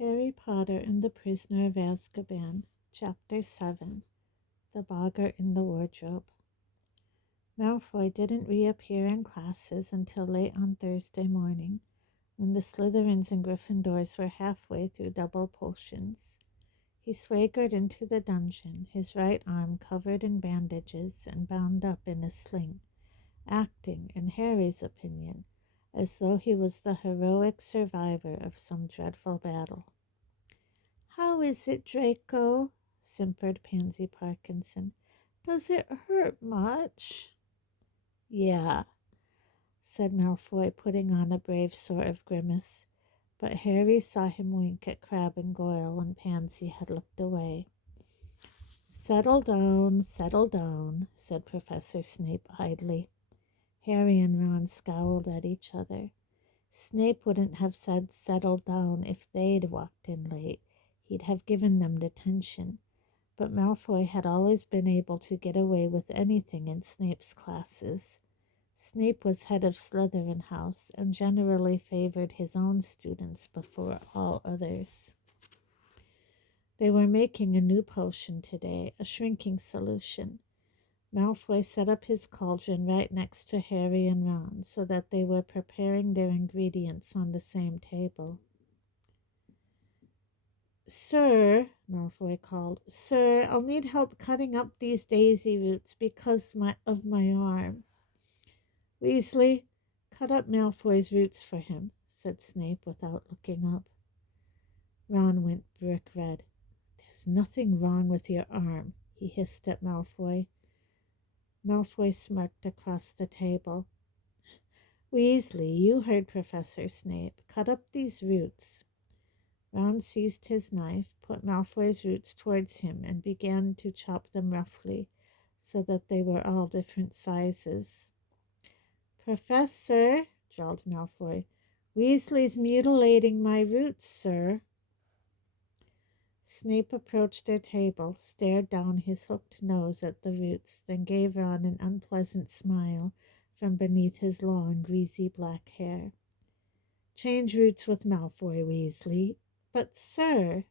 Harry Potter and the Prisoner of Azkaban, Chapter 7, The Boggart in the Wardrobe. Malfoy didn't reappear in classes until late on Thursday morning, when the Slytherins and Gryffindors were halfway through double potions. He swaggered into the dungeon, his right arm covered in bandages and bound up in a sling, acting, in Harry's opinion, as though he was the heroic survivor of some dreadful battle. "How is it, Draco?" simpered Pansy Parkinson. "Does it hurt much?" "Yeah," said Malfoy, putting on a brave sort of grimace. But Harry saw him wink at Crabbe and Goyle when Pansy had looked away. Settle down," said Professor Snape idly. Harry and Ron scowled at each other. Snape wouldn't have said "settle down" if they'd walked in late. He'd have given them detention. But Malfoy had always been able to get away with anything in Snape's classes. Snape was head of Slytherin House and generally favored his own students before all others. They were making a new potion today, a shrinking solution. Malfoy set up his cauldron right next to Harry and Ron so that they were preparing their ingredients on the same table. "Sir," Malfoy called, "Sir, I'll need help cutting up these daisy roots because of my arm." "Weasley, cut up Malfoy's roots for him," said Snape without looking up. Ron went brick red. "There's nothing wrong with your arm," he hissed at Malfoy. Malfoy smirked across the table. "Weasley, you heard Professor Snape. Cut up these roots." Ron seized his knife, put Malfoy's roots towards him, and began to chop them roughly, so that they were all different sizes. "Professor," drawled Malfoy, "Weasley's mutilating my roots, sir." Snape approached their table, stared down his hooked nose at the roots, then gave Ron an unpleasant smile from beneath his long, greasy black hair. "Change roots with Malfoy, Weasley." "But, sir—"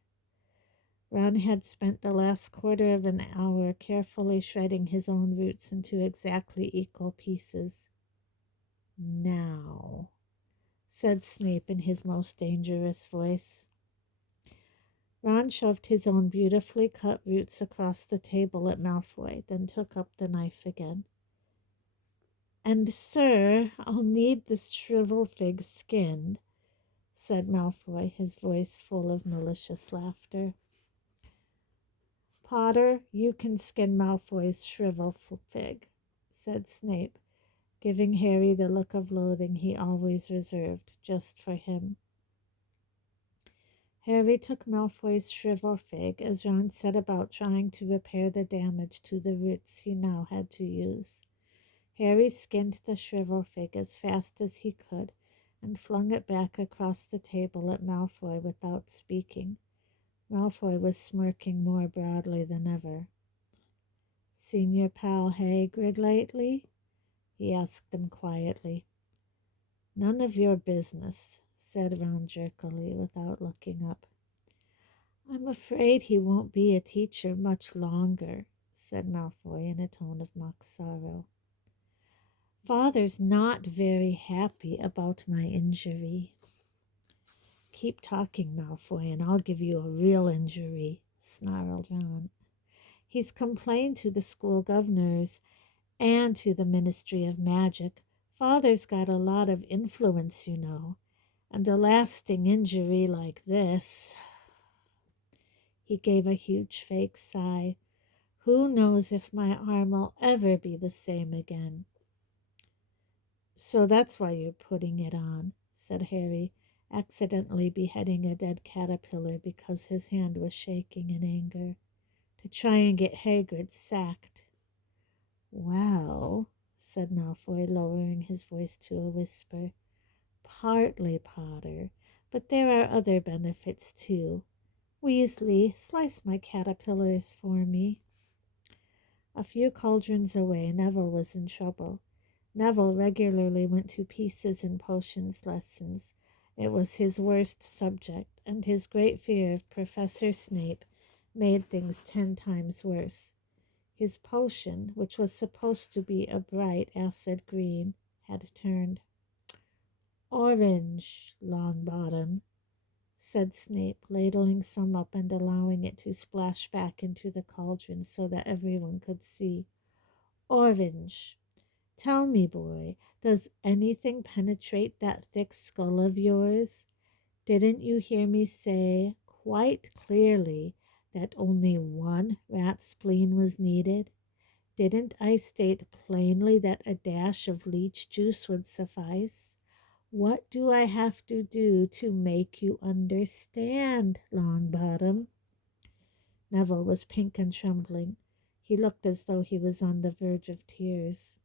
Ron had spent the last quarter of an hour carefully shredding his own roots into exactly equal pieces. "Now," said Snape in his most dangerous voice. Ron shoved his own beautifully cut roots across the table at Malfoy, then took up the knife again. "And, sir, I'll need this shrivel fig skinned," said Malfoy, his voice full of malicious laughter. "Potter, you can skin Malfoy's shrivel fig," said Snape, giving Harry the look of loathing he always reserved just for him. Harry took Malfoy's shrivel fig as Ron set about trying to repair the damage to the roots he now had to use. Harry skinned the shrivel fig as fast as he could and flung it back across the table at Malfoy without speaking. Malfoy was smirking more broadly than ever. "Seen your pal Hagrid lately?" he asked them quietly. "None of your business," said Ron jerkily without looking up. "I'm afraid he won't be a teacher much longer," said Malfoy in a tone of mock sorrow. "Father's not very happy about my injury." "Keep talking, Malfoy, and I'll give you a real injury," snarled Ron. "He's complained to the school governors and to the Ministry of Magic. Father's got a lot of influence, you know, and a lasting injury like this—" He gave a huge fake sigh. "Who knows if my arm will ever be the same again." "So that's why you're putting it on," said Harry, accidentally beheading a dead caterpillar because his hand was shaking in anger. "To try and get Hagrid sacked." "Well," said Malfoy, lowering his voice to a whisper, "partly, Potter, but there are other benefits too. Weasley, slice my caterpillars for me." A few cauldrons away, Neville was in trouble. Neville regularly went to pieces in potions lessons, It was his worst subject, and his great fear of Professor Snape made things 10 times worse. His potion, which was supposed to be a bright acid green, had turned orange. Longbottom, said Snape, ladling some up and allowing it to splash back into the cauldron so that everyone could see. Orange. Tell me, boy, does anything penetrate that thick skull of yours? Didn't you hear me say quite clearly that only one rat spleen was needed? Didn't I state plainly that a dash of leech juice would suffice? What do I have to do to make you understand, Longbottom? Neville was pink and trembling. He looked as though he was on the verge of tears.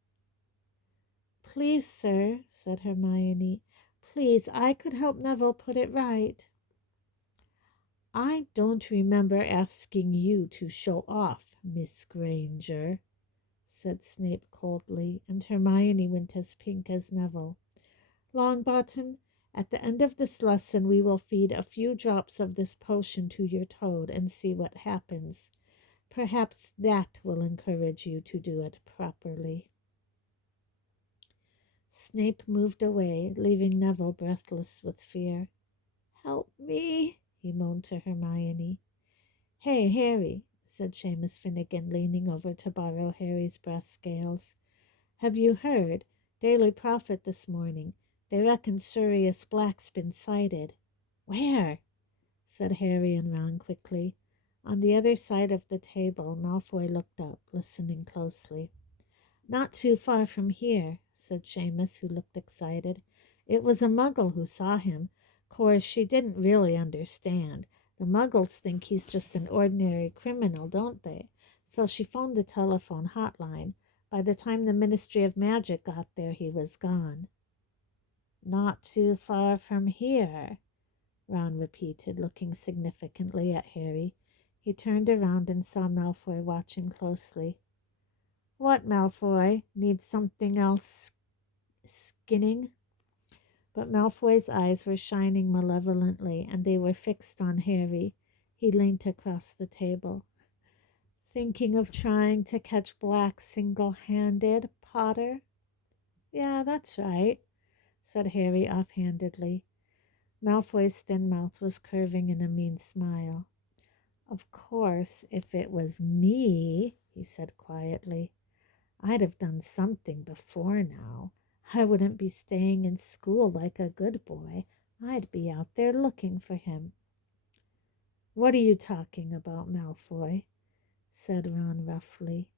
Please, sir, said Hermione. Please, I could help Neville put it right. I don't remember asking you to show off, Miss Granger, said Snape coldly, and Hermione went as pink as Neville. Longbottom, at the end of this lesson we will feed a few drops of this potion to your toad and see what happens. Perhaps that will encourage you to do it properly. Snape moved away, leaving Neville breathless with fear. Help me, he moaned to Hermione. Hey, Harry, said Seamus Finnegan, leaning over to borrow Harry's breath scales. Have you heard? Daily Prophet this morning. They reckon Sirius Black's been sighted. Where? Said Harry and Ron quickly. On the other side of the table, Malfoy looked up, listening closely. Not too far from here, said Seamus, who looked excited. It was a muggle who saw him. Course, she didn't really understand. The muggles think he's just an ordinary criminal, don't they? So she phoned the telephone hotline. By the time the Ministry of Magic got there, he was gone. Not too far from here, Ron repeated, looking significantly at Harry. He turned around and saw Malfoy watching closely. What, Malfoy? Need something else skinning? But Malfoy's eyes were shining malevolently, and they were fixed on Harry. He leaned across the table. Thinking of trying to catch Black single-handed, Potter? Yeah, that's right, said Harry offhandedly. Malfoy's thin mouth was curving in a mean smile. Of course, if it was me, he said quietly, I'd have done something before now. I wouldn't be staying in school like a good boy. I'd be out there looking for him. What are you talking about, Malfoy? Said Ron roughly.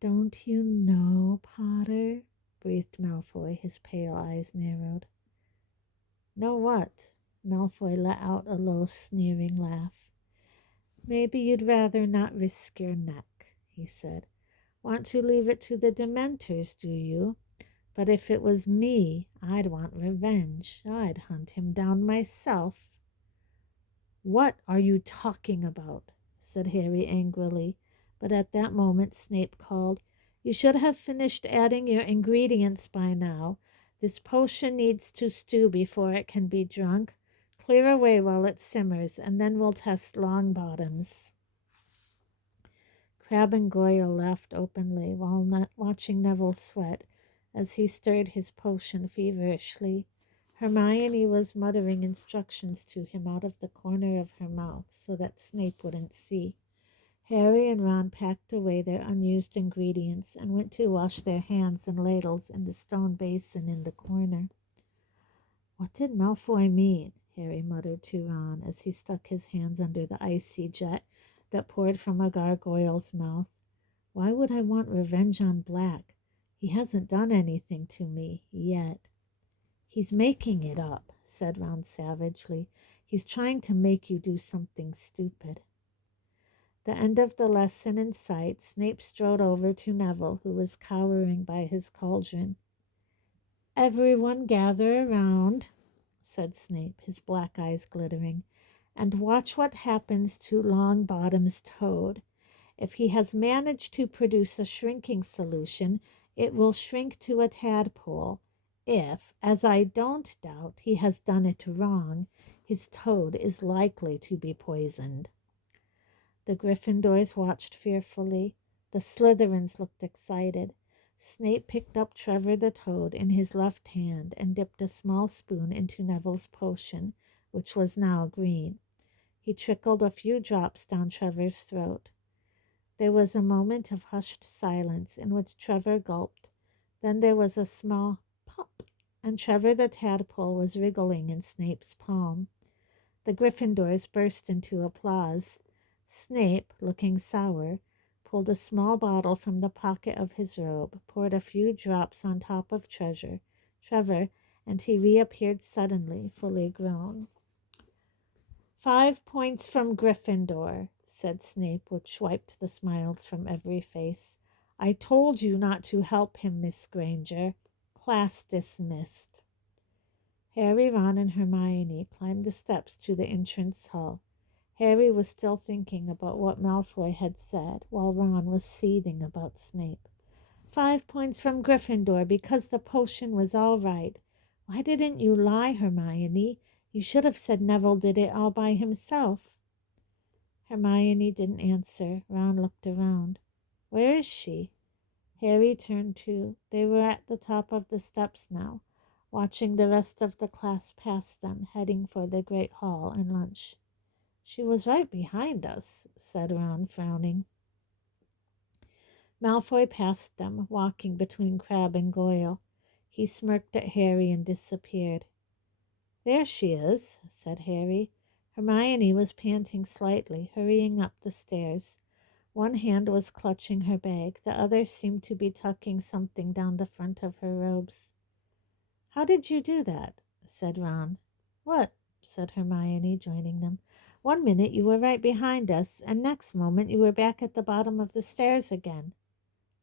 Don't you know, Potter? Breathed Malfoy, his pale eyes narrowed. Know what? Malfoy let out a low, sneering laugh. Maybe you'd rather not risk your neck, he said. Want to leave it to the Dementors, do you? But if it was me, I'd want revenge. I'd hunt him down myself. What are you talking about? Said Harry angrily. But at that moment Snape called, You should have finished adding your ingredients by now. This potion needs to stew before it can be drunk. Clear away while it simmers, and then we'll test Longbottom's. Crabbe and Goyle laughed openly while watching Neville sweat as he stirred his potion feverishly. Hermione was muttering instructions to him out of the corner of her mouth so that Snape wouldn't see. Harry and Ron packed away their unused ingredients and went to wash their hands and ladles in the stone basin in the corner. What did Malfoy mean? Harry muttered to Ron as he stuck his hands under the icy jet that poured from a gargoyle's mouth. Why would I want revenge on Black? He hasn't done anything to me yet. He's making it up, said Ron savagely. He's trying to make you do something stupid. The end of the lesson in sight, Snape strode over to Neville, who was cowering by his cauldron. Everyone gather around, said Snape, his black eyes glittering, and watch what happens to Longbottom's toad. If he has managed to produce a shrinking solution, it will shrink to a tadpole. If, as I don't doubt, he has done it wrong, his toad is likely to be poisoned. The Gryffindors watched fearfully. The Slytherins looked excited. Snape picked up Trevor the Toad in his left hand and dipped a small spoon into Neville's potion, which was now green. He trickled a few drops down Trevor's throat. There was a moment of hushed silence in which Trevor gulped. Then there was a small pop, and Trevor the Tadpole was wriggling in Snape's palm. The Gryffindors burst into applause. Snape, looking sour, pulled a small bottle from the pocket of his robe, poured a few drops on top of Trevor, and he reappeared suddenly, fully grown. 5 points from Gryffindor, said Snape, which wiped the smiles from every face. I told you not to help him, Miss Granger. Class dismissed. Harry, Ron, and Hermione climbed the steps to the entrance hall. Harry was still thinking about what Malfoy had said, while Ron was seething about Snape. 5 points from Gryffindor because the potion was all right. Why didn't you lie, Hermione? You should have said Neville did it all by himself. Hermione didn't answer. Ron looked around. Where is she? Harry turned too. They were at the top of the steps now, watching the rest of the class pass them, heading for the great hall and lunch. She was right behind us, said Ron, frowning. Malfoy passed them, walking between Crabbe and Goyle. He smirked at Harry and disappeared. There she is, said Harry. Hermione was panting slightly, hurrying up the stairs. One hand was clutching her bag. The other seemed to be tucking something down the front of her robes. How did you do that? Said Ron. What? Said Hermione, joining them. 1 minute you were right behind us, and next moment you were back at the bottom of the stairs again.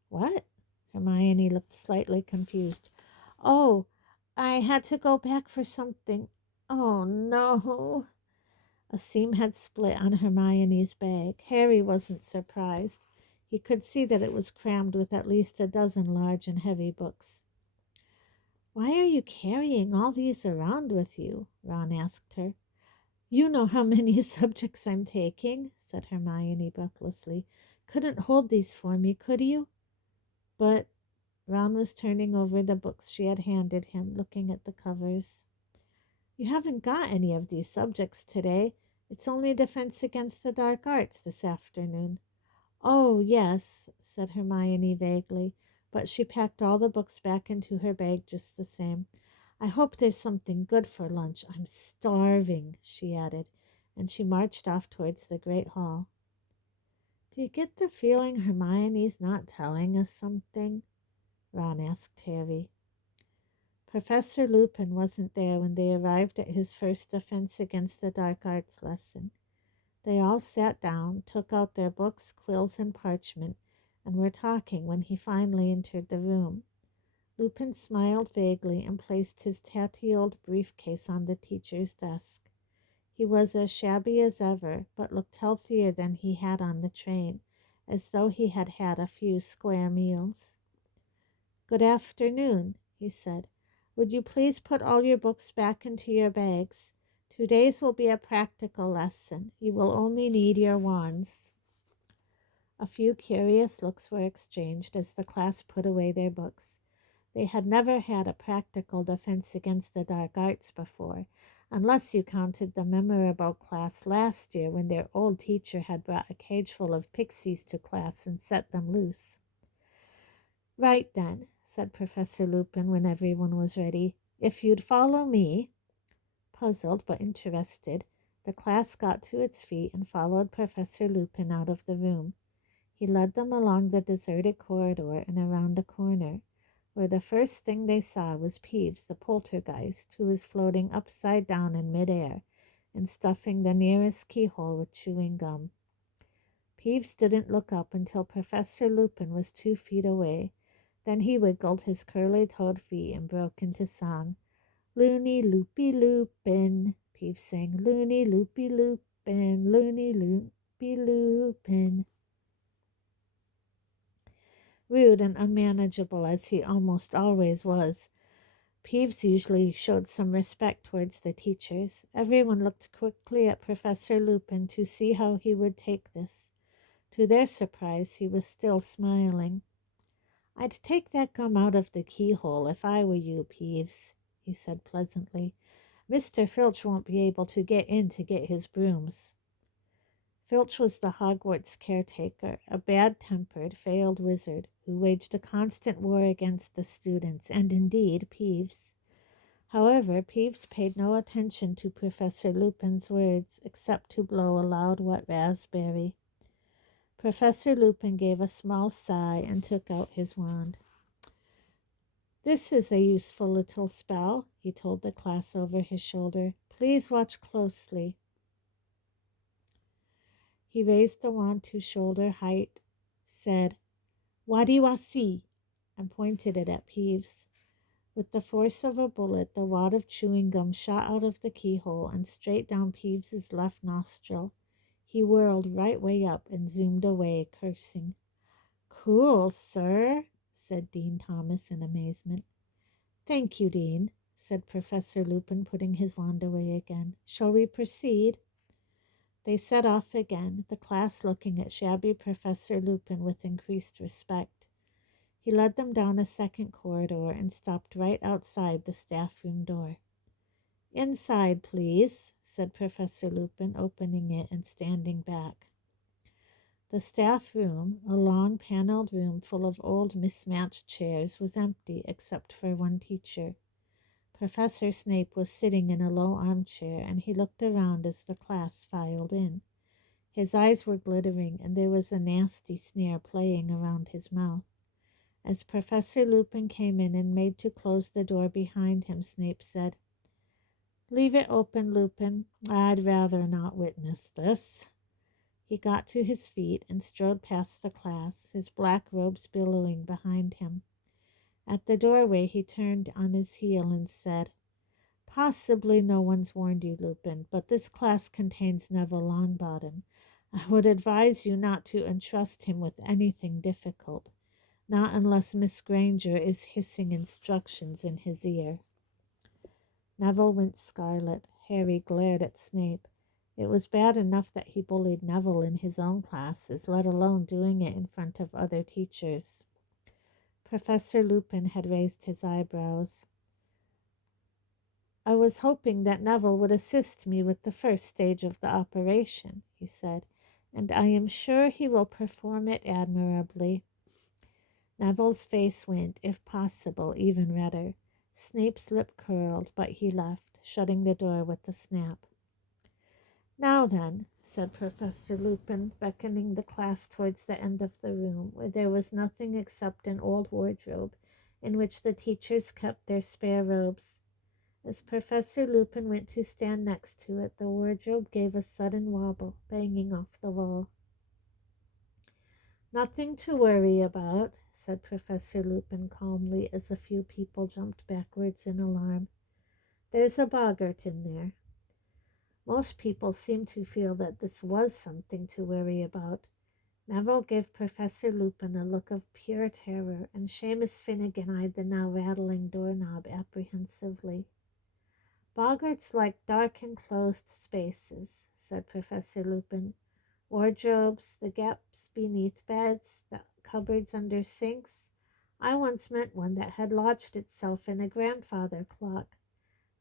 What? Hermione looked slightly confused. Oh, I had to go back for something. Oh, no. A seam had split on Hermione's bag. Harry wasn't surprised. He could see that it was crammed with at least a dozen large and heavy books. Why are you carrying all these around with you? Ron asked her. You know how many subjects I'm taking, said Hermione breathlessly. Couldn't hold these for me, could you? But Ron was turning over the books she had handed him, looking at the covers. You haven't got any of these subjects today. It's only Defense Against the Dark Arts this afternoon. Oh, yes, said Hermione vaguely, but she packed all the books back into her bag just the same. I hope there's something good for lunch. I'm starving, she added, and she marched off towards the great hall. Do you get the feeling Hermione's not telling us something? Ron asked Harry. Professor Lupin wasn't there when they arrived at his first Defense Against the Dark Arts lesson. They all sat down, took out their books, quills, and parchment, and were talking when he finally entered the room. Lupin smiled vaguely and placed his tatty old briefcase on the teacher's desk. He was as shabby as ever, but looked healthier than he had on the train, as though he had had a few square meals. Good afternoon, he said. Would you please put all your books back into your bags? Today's will be a practical lesson. You will only need your wands. A few curious looks were exchanged as the class put away their books. They had never had a practical Defense Against the Dark Arts before, unless you counted the memorable class last year when their old teacher had brought a cage full of pixies to class and set them loose. Right then, said Professor Lupin when everyone was ready. If you'd follow me. Puzzled but interested, the class got to its feet and followed Professor Lupin out of the room. He led them along the deserted corridor and around a corner, where the first thing they saw was Peeves the poltergeist, who was floating upside down in midair and stuffing the nearest keyhole with chewing gum. Peeves didn't look up until Professor Lupin was 2 feet away. Then he wiggled his curly-toed feet and broke into song. Loony loopy loopin', Peeves sang. Loony loopy loopin', loony loopy loopin'. Rude and unmanageable as he almost always was, Peeves usually showed some respect towards the teachers. Everyone looked quickly at Professor Lupin to see how he would take this. To their surprise, he was still smiling. "I'd take that gum out of the keyhole if I were you, Peeves," he said pleasantly. "Mr. Filch won't be able to get in to get his brooms." Filch was the Hogwarts caretaker, a bad-tempered, failed wizard who waged a constant war against the students, and indeed Peeves. However, Peeves paid no attention to Professor Lupin's words except to blow a loud wet raspberry. Professor Lupin gave a small sigh and took out his wand. "This is a useful little spell," he told the class over his shoulder. "Please watch closely." He raised the wand to shoulder height, said, "Wadiwasi," and pointed it at Peeves. With the force of a bullet, the wad of chewing gum shot out of the keyhole and straight down Peeves's left nostril. He whirled right way up and zoomed away, cursing. "Cool, sir," said Dean Thomas in amazement. "Thank you, Dean," said Professor Lupin, putting his wand away again. "Shall we proceed?" They set off again, the class looking at shabby Professor Lupin with increased respect. He led them down a second corridor and stopped right outside the staff room door. "Inside, please," said Professor Lupin, opening it and standing back. The staff room, a long paneled room full of old mismatched chairs, was empty except for one teacher. Professor Snape was sitting in a low armchair, and he looked around as the class filed in. His eyes were glittering, and there was a nasty sneer playing around his mouth. As Professor Lupin came in and made to close the door behind him, Snape said, "Leave it open, Lupin. I'd rather not witness this." He got to his feet and strode past the class, his black robes billowing behind him. At the doorway he turned on his heel and said, "Possibly no one's warned you, Lupin, but this class contains Neville Longbottom. I would advise you not to entrust him with anything difficult, not unless Miss Granger is hissing instructions in his ear." Neville went scarlet. Harry glared at Snape. It was bad enough that he bullied Neville in his own classes, let alone doing it in front of other teachers. Professor Lupin had raised his eyebrows. "I was hoping that Neville would assist me with the first stage of the operation," he said, "and I am sure he will perform it admirably." Neville's face went, if possible, even redder. Snape's lip curled, but he left, shutting the door with a snap. "Now then," said Professor Lupin, beckoning the class towards the end of the room, where there was nothing except an old wardrobe in which the teachers kept their spare robes. As Professor Lupin went to stand next to it, the wardrobe gave a sudden wobble, banging off the wall. "Nothing to worry about," said Professor Lupin calmly, as a few people jumped backwards in alarm. "There's a Boggart in there." Most people seemed to feel that this was something to worry about. Neville gave Professor Lupin a look of pure terror, and Seamus Finnegan eyed the now rattling doorknob apprehensively. "Boggarts like dark enclosed spaces," said Professor Lupin. "Wardrobes, the gaps beneath beds, the cupboards under sinks. I once met one that had lodged itself in a grandfather clock.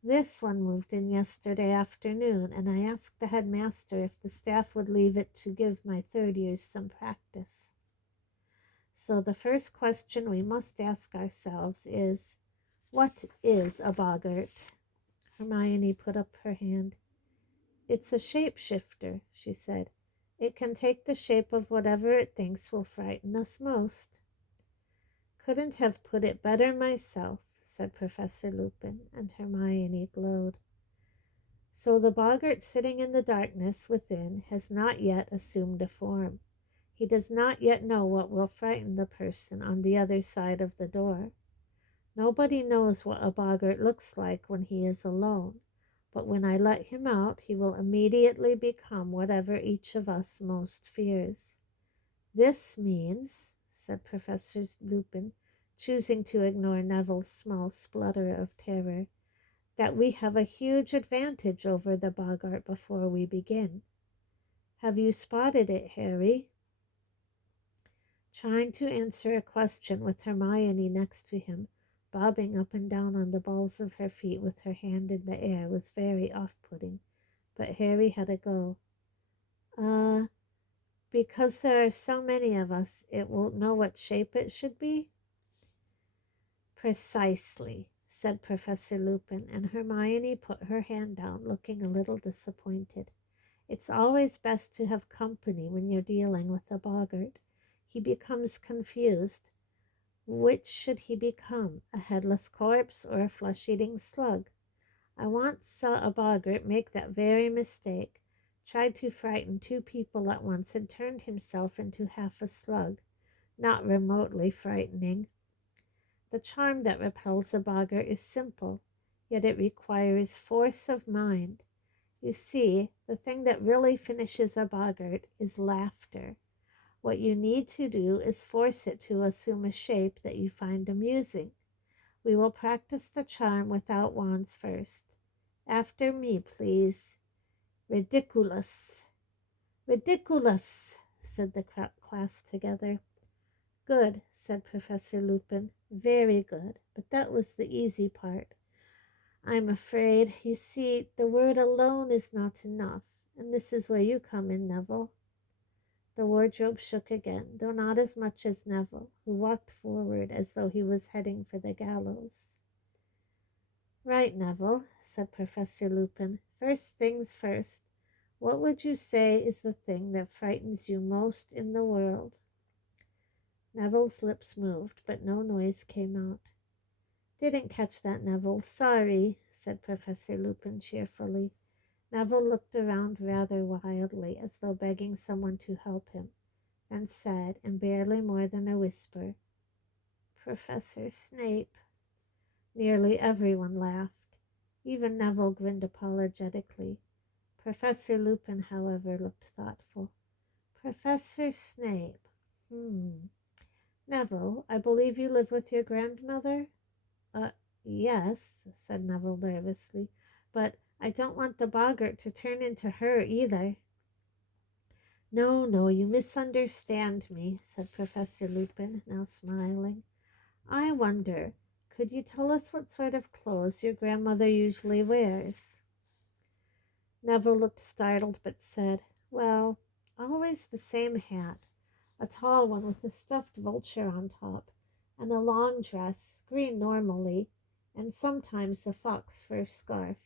This one moved in yesterday afternoon, and I asked the headmaster if the staff would leave it to give my third years some practice. So the first question we must ask ourselves is, what is a Boggart?" Hermione put up her hand. "It's a shapeshifter," she said. "It can take the shape of whatever it thinks will frighten us most." "Couldn't have put it better myself," said Professor Lupin, and Hermione glowed. "So the Boggart sitting in the darkness within has not yet assumed a form. He does not yet know what will frighten the person on the other side of the door. Nobody knows what a Boggart looks like when he is alone, but when I let him out, he will immediately become whatever each of us most fears. This means," said Professor Lupin, choosing to ignore Neville's small splutter of terror, "that we have a huge advantage over the Boggart before we begin. Have you spotted it, Harry?" Trying to answer a question with Hermione next to him, bobbing up and down on the balls of her feet with her hand in the air, was very off-putting, but Harry had a go. Because there are so many of us, it won't know what shape it should be?" "Precisely," said Professor Lupin, and Hermione put her hand down, looking a little disappointed. "It's always best to have company when you're dealing with a Boggart. He becomes confused. Which should he become, a headless corpse or a flesh-eating slug? I once saw a Boggart make that very mistake, tried to frighten two people at once and turned himself into half a slug. Not remotely frightening. The charm that repels a Boggart is simple, yet it requires force of mind. You see, the thing that really finishes a Boggart is laughter. What you need to do is force it to assume a shape that you find amusing. We will practice the charm without wands first. After me, please. Ridiculous." "Ridiculous," said the class together. "Good," said Professor Lupin. "Very good. But that was the easy part, I'm afraid. You see, the word alone is not enough, and this is where you come in, Neville." The wardrobe shook again, though not as much as Neville, who walked forward as though he was heading for the gallows. "Right, Neville," said Professor Lupin. "First things first. What would you say is the thing that frightens you most in the world?" Neville's lips moved, but no noise came out. "Didn't catch that, Neville. Sorry," said Professor Lupin cheerfully. Neville looked around rather wildly, as though begging someone to help him, then said, in barely more than a whisper, "Professor Snape." Nearly everyone laughed. Even Neville grinned apologetically. Professor Lupin, however, looked thoughtful. "Professor Snape. Neville, I believe you live with your grandmother?" Yes," said Neville nervously, "but I don't want the Boggart to turn into her either." No, you misunderstand me," said Professor Lupin, now smiling. "I wonder, could you tell us what sort of clothes your grandmother usually wears?" Neville looked startled, but said, "Well, always the same hat, a tall one with a stuffed vulture on top, and a long dress, green normally, and sometimes a fox fur scarf."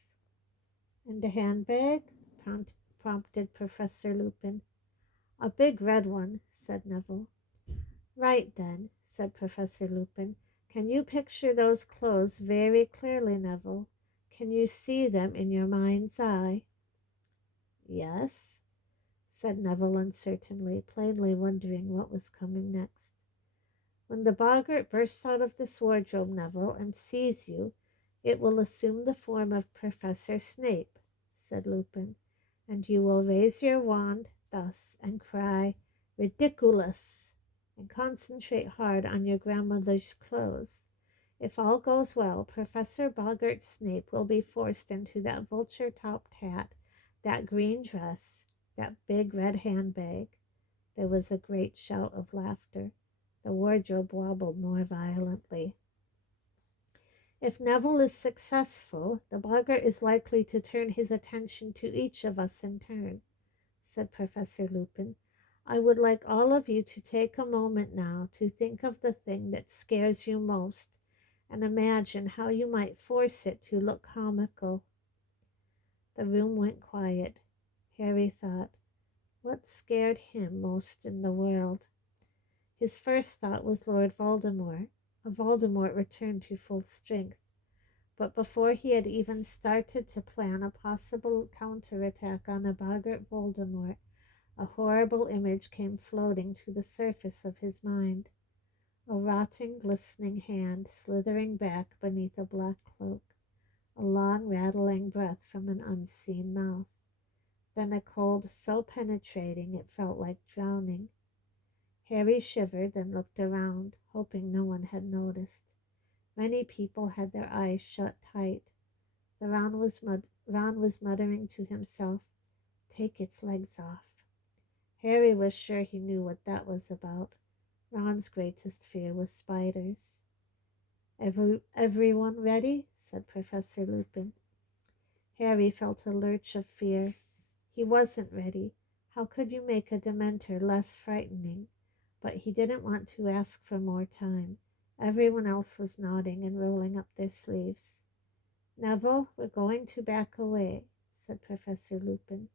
"And a handbag?" prompted Professor Lupin. "A big red one," said Neville. "Right then," said Professor Lupin. "Can you picture those clothes very clearly, Neville? Can you see them in your mind's eye?" "Yes," said Neville uncertainly, plainly wondering what was coming next. "When the Boggart bursts out of this wardrobe, Neville, and sees you, it will assume the form of Professor Snape," said Lupin, "and you will raise your wand thus and cry, 'Ridiculous!' and concentrate hard on your grandmother's clothes. If all goes well, Professor Boggart Snape will be forced into that vulture-topped hat, that green dress, that big red handbag." There was a great shout of laughter. The wardrobe wobbled more violently. "If Neville is successful, the Boggart is likely to turn his attention to each of us in turn," said Professor Lupin. "I would like all of you to take a moment now to think of the thing that scares you most and imagine how you might force it to look comical." The room went quiet. Harry thought, what scared him most in the world? His first thought was Lord Voldemort. Voldemort returned to full strength. But before he had even started to plan a possible counterattack on a Boggart Voldemort, a horrible image came floating to the surface of his mind. A rotting, glistening hand slithering back beneath a black cloak, a long, rattling breath from an unseen mouth, then a cold so penetrating it felt like drowning. Harry shivered and looked around, hoping no one had noticed. Many people had their eyes shut tight. Ron was muttering to himself, "Take its legs off." Harry was sure he knew what that was about. Ron's greatest fear was spiders. Everyone ready?" said Professor Lupin. Harry felt a lurch of fear. He wasn't ready. How could you make a Dementor less frightening? But he didn't want to ask for more time. Everyone else was nodding and rolling up their sleeves. "Neville, we're going to back away," said Professor Lupin.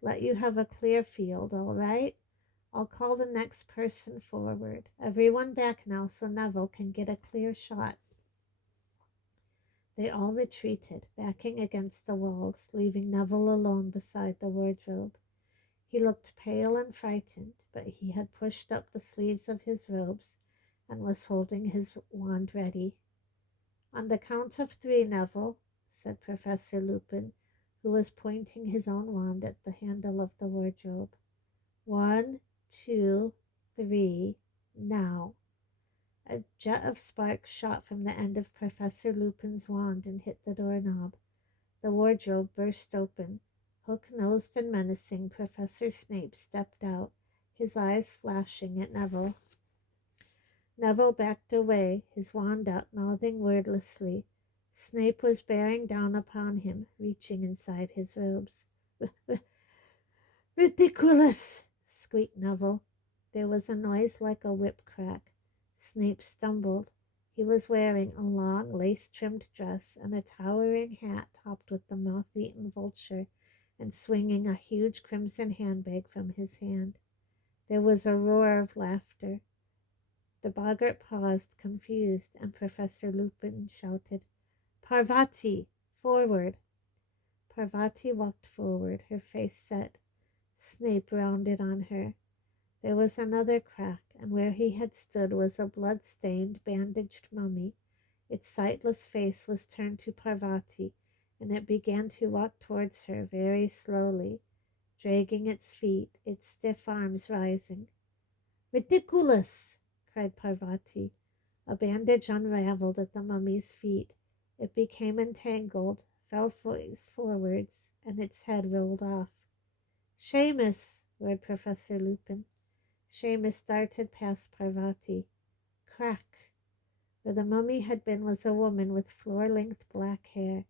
"Let you have a clear field, all right? I'll call the next person forward. Everyone back now so Neville can get a clear shot." They all retreated, backing against the walls, leaving Neville alone beside the wardrobe. He looked pale and frightened, but he had pushed up the sleeves of his robes and was holding his wand ready. "On the count of 3, Neville," said Professor Lupin, who was pointing his own wand at the handle of the wardrobe. 1, 2, 3, now." A jet of sparks shot from the end of Professor Lupin's wand and hit the doorknob. The wardrobe burst open. Hook-nosed and menacing, Professor Snape stepped out, his eyes flashing at Neville. Neville backed away, his wand up, mouthing wordlessly. Snape was bearing down upon him, reaching inside his robes. "Ridiculous!" squeaked Neville. There was a noise like a whip crack. Snape stumbled. He was wearing a long, lace-trimmed dress and a towering hat topped with the moth-eaten vulture, and swinging a huge crimson handbag from his hand. There was a roar of laughter. The Boggart paused, confused, and Professor Lupin shouted, "Parvati, forward!" Parvati walked forward, her face set. Snape rounded on her. There was another crack, and where he had stood was a blood-stained, bandaged mummy. Its sightless face was turned to Parvati, and it began to walk towards her very slowly, dragging its feet, its stiff arms rising. "Ridiculous!" cried Parvati. A bandage unraveled at the mummy's feet. It became entangled, fell forwards, and its head rolled off. "Seamus!" roared Professor Lupin. Seamus darted past Parvati. Crack! Where the mummy had been was a woman with floor-length black hair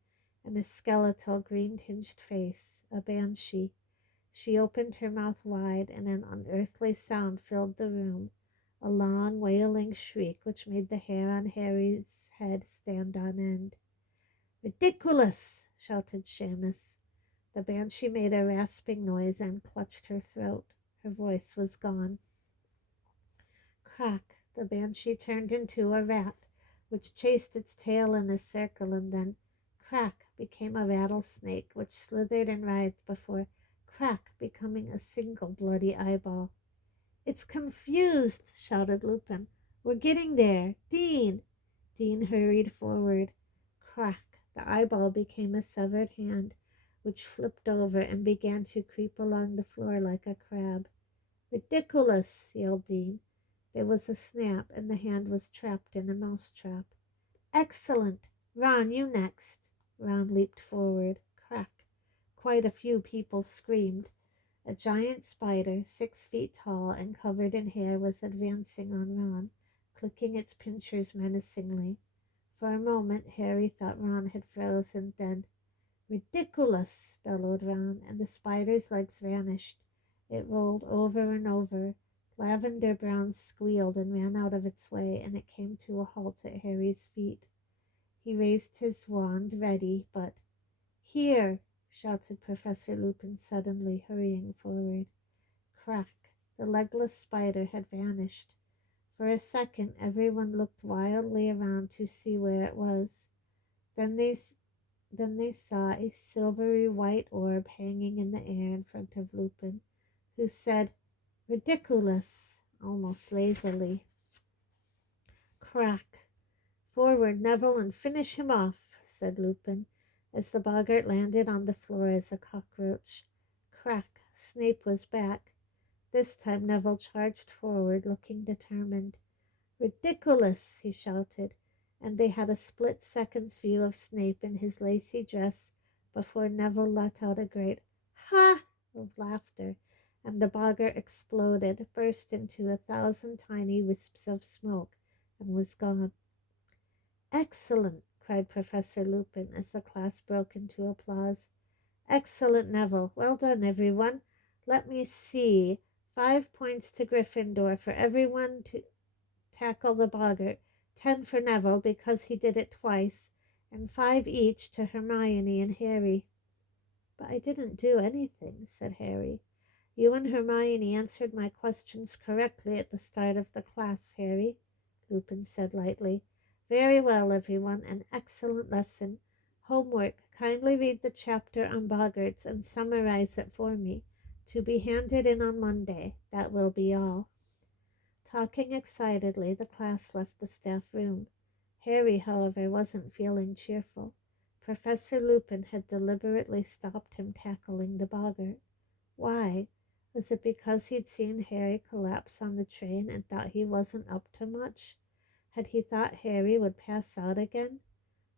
and a skeletal green-tinged face, a banshee. She opened her mouth wide, and an unearthly sound filled the room, a long, wailing shriek which made the hair on Harry's head stand on end. "Ridiculous!" shouted Seamus. The banshee made a rasping noise and clutched her throat. Her voice was gone. Crack! The banshee turned into a rat, which chased its tail in a circle, and then, crack, became a rattlesnake, which slithered and writhed before, crack, becoming a single bloody eyeball. "It's confused!" shouted Lupin. "We're getting there! Dean!" Dean hurried forward. Crack! The eyeball became a severed hand, which flipped over and began to creep along the floor like a crab. "Ridiculous!" yelled Dean. There was a snap, and the hand was trapped in a mousetrap. "Excellent! Ron, you next!" Ron leaped forward. Crack! Quite a few people screamed. A giant spider, 6 feet tall and covered in hair, was advancing on Ron, clicking its pincers menacingly. For a moment Harry thought Ron had frozen. Then, "Ridiculous!" bellowed Ron, and the spider's legs vanished. It rolled over and over. Lavender Brown squealed and ran out of its way, and it came to a halt at Harry's feet. He raised his wand, ready, but— "Here!" shouted Professor Lupin suddenly, hurrying forward. Crack! The legless spider had vanished. For a second everyone looked wildly around to see where it was. Then they saw a silvery white orb hanging in the air in front of Lupin, who said, "Ridiculous!" almost lazily. Crack! "Forward, Neville, and finish him off," said Lupin, as the Boggart landed on the floor as a cockroach. Crack! Snape was back. This time Neville charged forward, looking determined. "Ridiculous!" he shouted, and they had a split second's view of Snape in his lacy dress before Neville let out a great "Ha!" of laughter, and the Boggart exploded, burst into 1,000 tiny wisps of smoke, and was gone. "Excellent!" cried Professor Lupin as the class broke into applause. "Excellent, Neville. Well done, everyone. Let me see. 5 points to Gryffindor for everyone to tackle the Boggart, 10 for Neville because he did it twice, and 5 each to Hermione and Harry." "But I didn't do anything," said Harry. "You and Hermione answered my questions correctly at the start of the class, Harry," Lupin said lightly. "Very well, everyone. An excellent lesson. Homework. Kindly read the chapter on Boggarts and summarize it for me. To be handed in on Monday. That will be all." Talking excitedly, the class left the staff room. Harry, however, wasn't feeling cheerful. Professor Lupin had deliberately stopped him tackling the Boggart. Why? Was it because he'd seen Harry collapse on the train and thought he wasn't up to much? Had he thought Harry would pass out again?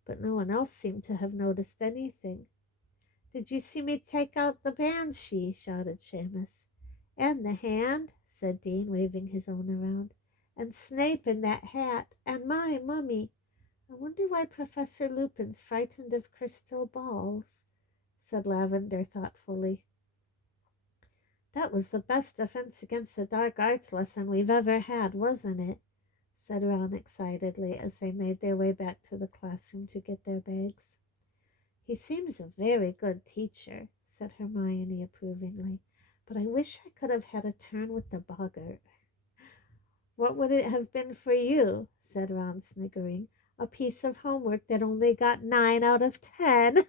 But no one else seemed to have noticed anything. "Did you see me take out the banshee?" shouted Seamus. "And the hand," said Dean, waving his own around. "And Snape in that hat. And my mummy. I wonder why Professor Lupin's frightened of crystal balls," said Lavender thoughtfully. "That was the best defense against the dark arts lesson we've ever had, wasn't it?" said Ron excitedly as they made their way back to the classroom to get their bags. "He seems a very good teacher," said Hermione approvingly, "but I wish I could have had a turn with the Boggart." "What would it have been for you?" said Ron, sniggering. "A piece of homework that only got 9 out of 10.